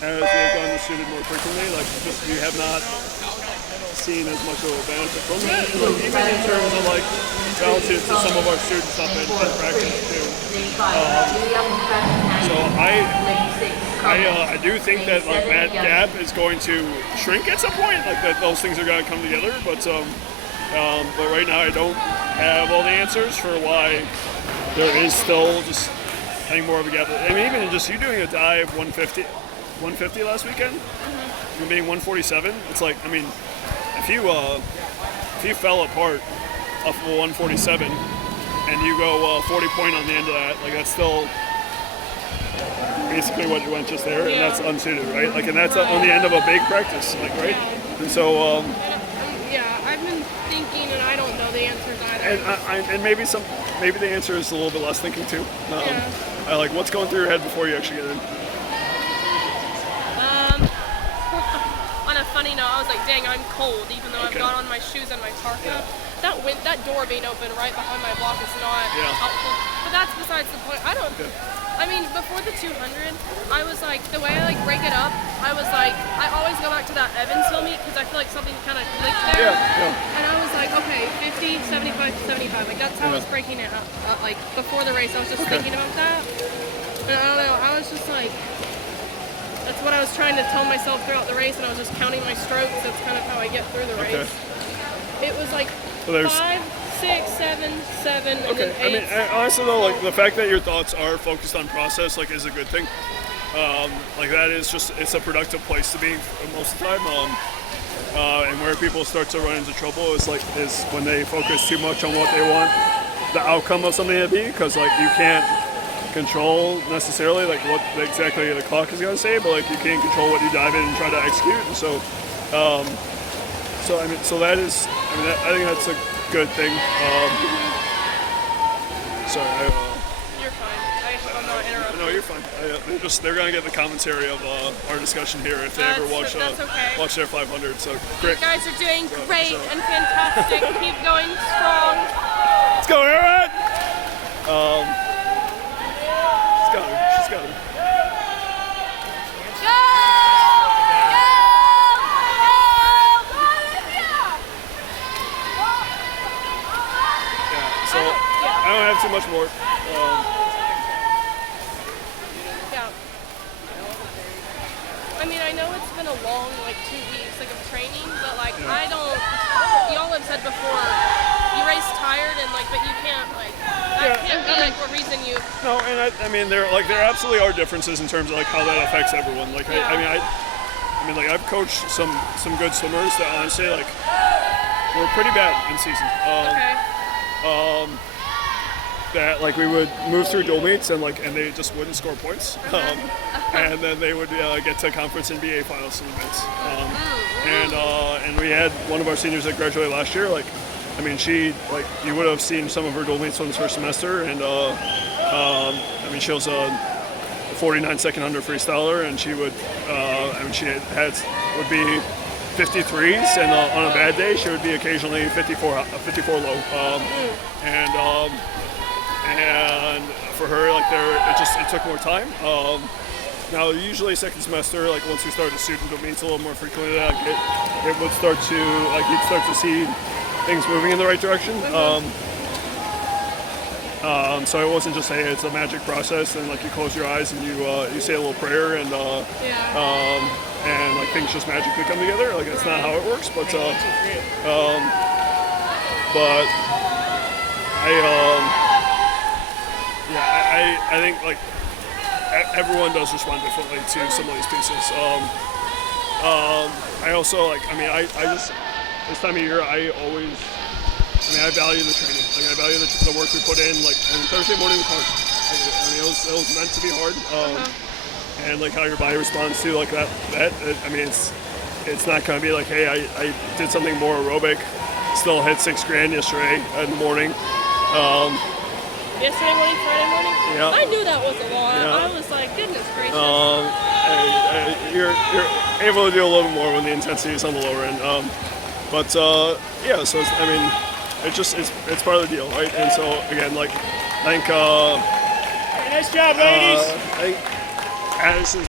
as they've gone to suited more frequently, like just you have not seen as much of a benefit from it. Like, even in terms of like relative to some of our students up in practice too. So I do think that like that gap is going to shrink at some point. Like that those things are going to come together. But right now I don't have all the answers for why there is still just I think more of a gap. I mean, even just you doing a dive 150 last weekend, and being 147. It's like, I mean, if you fell apart off of a 147 and you go 40 point on the end of that, like that's still basically what you went just there, and that's unsuited, right? Like, and that's on the end of a big practice, like, right? And so, I've been thinking, and I don't know the answers either. and maybe the answer is a little bit less thinking too. Like, what's going through your head before you actually get in? On a funny note, I was like, dang, I'm cold, even though I've got on my shoes and my parka. That door being open right behind my block is not helpful. But that's besides the point. I mean, before the 200, I was like, the way I like break it up, I was like, I always go back to that Evansville meet because I feel like something kind of clicked there. And I was like, okay, 50, 75, 75. Like, that's how I was breaking it up. Like, before the race, I was just thinking about that. And I don't know, I was just like, that's what I was trying to tell myself throughout the race, and I was just counting my strokes. That's kind of how I get through the race. It was like 5, 6, 7, 7, and then 8. I mean, honestly though, like the fact that your thoughts are focused on process, like, is a good thing. Like that is just, it's a productive place to be most of the time. And where people start to run into trouble is when they focus too much on what they want the outcome of something to be, because like you can't control necessarily like what exactly the clock is going to say, but like you can't control what you dive in and try to execute. And so that is, I think that's a good thing. Sorry, You're fine. I'm not interrupting. no, you're fine. They're going to get the commentary of our discussion here if they ever watch their 500. So great. You guys are doing great and fantastic. Keep going strong. Let's go, Aaron! She's got him. She's got him. So I don't have too much more. I mean, I know it's been a long, 2 weeks, of training, but, I don't, y'all have said before, you race tired and, but you can't, that can't be, what reason you... No, and I mean, there absolutely are differences in terms of, how that affects everyone. I've coached some good swimmers that honestly, were pretty bad in season. That we would move through dual meets and they just wouldn't score points, and then they would get to conference and BA finals and events. And we had one of our seniors that graduated last year. She you would have seen some of her dual meets from this first semester, and she was a 49-second under freestyler, and she would would be 53s, and on a bad day she would be occasionally 54 low, and for her, it took more time. Now, usually second semester, once we started student meets a little more frequently, it would start to, you'd start to see things moving in the right direction. So it wasn't just, hey, it's a magic process, and you close your eyes and you say a little prayer, and things just magically come together. That's not how it works, but I think everyone does respond differently to some of these pieces. I also I just this time of year I value the training. I value the work we put in. And Thursday morning was hard. It was meant to be hard. And how your body responds to that. It's not going to be hey, I did something more aerobic. Still hit 6 grand yesterday in the morning. Yesterday morning, Friday morning? Yeah. I knew that was a lot. Yeah. I was like, goodness gracious. You're able to do a little bit more when the intensity is on the lower end. So it's part of the deal, right? And so again, I think nice job, ladies. I think Addison's